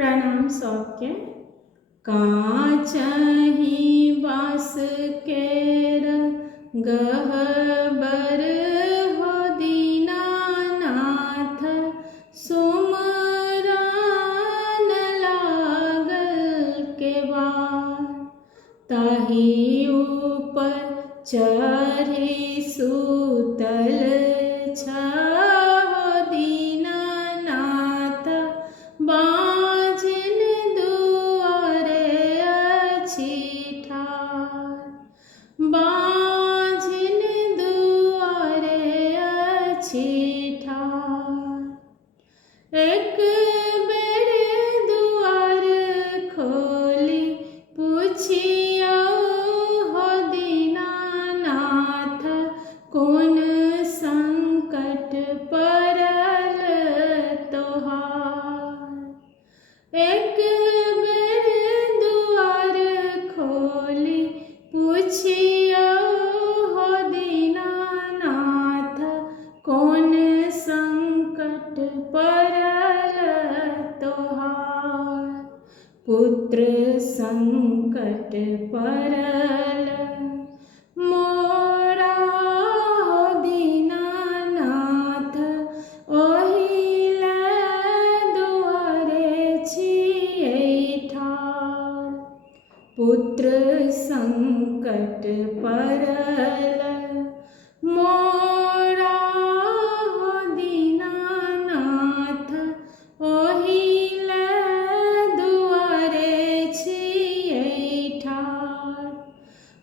प्रणाम सबके। काचहि बास केर गहबर हो दीनानाथ, सुमरन लागल केवार। ताहि ऊपर चढ़ी सुतल छहो दीनानाथ, बाँझिन दुआरे अछि ठाढ़। बाँझिन दुआरे अछि ठाढ़। एक बेर दुआर खोली पुछियौ हो दीनानाथ, कोन संकट पड़ल तोहार। एक बेर दुआर खोली पुछियौ हो दीनानाथ, कोन संकट पड़ल तोहार। पुत्र संकट पड़ल मोरा हो दीनानाथ, ओहिले दुआरे छियै ठाढ़। पुत्र संकट पड़ल मोरा हो दीनानाथ, ओहिले दुआरे छियै ठाढ़।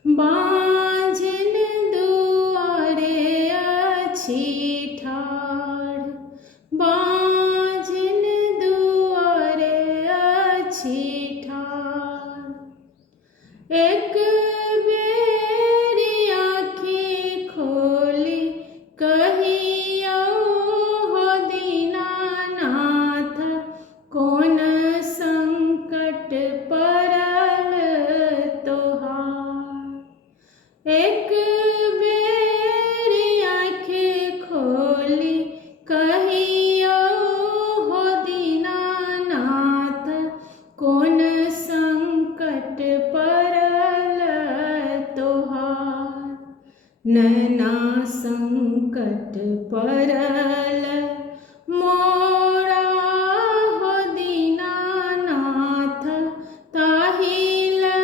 बाँझिन दुआरे अछि ठाढ़। बाँझिन दुआरे अछि ठाढ़। एक बेर आँखि खोली कहियौ हो दीनानाथ, कोन संकट पड़ल तोहार। एक बेर आँखि खोली कहियौ हो दीनानाथ, कोन संकट पड़ल तोहार। नैना संकट पड़ल मोरा हो दीनानाथ, ताहिले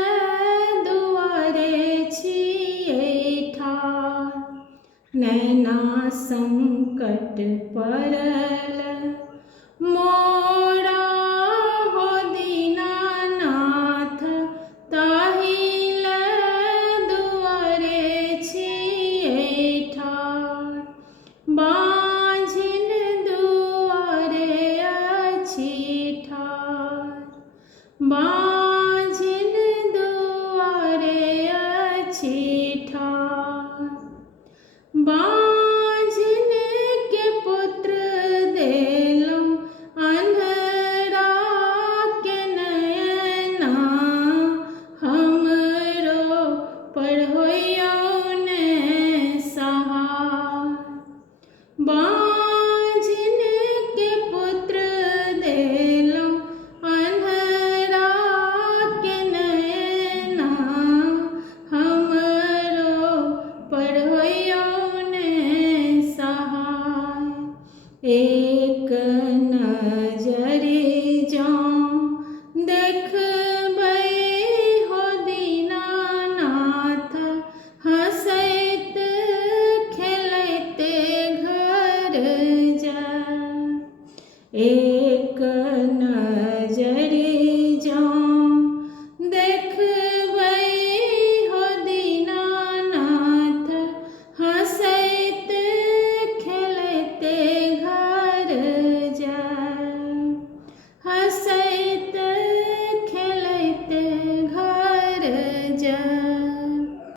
दुआरे छियै ठाढ़। नैना संकट पड़ल मोरा हो दीनानाथ, ताहिले दुआरे छियै ठाढ़। बाँझिन दुआरे अछि ठाढ़।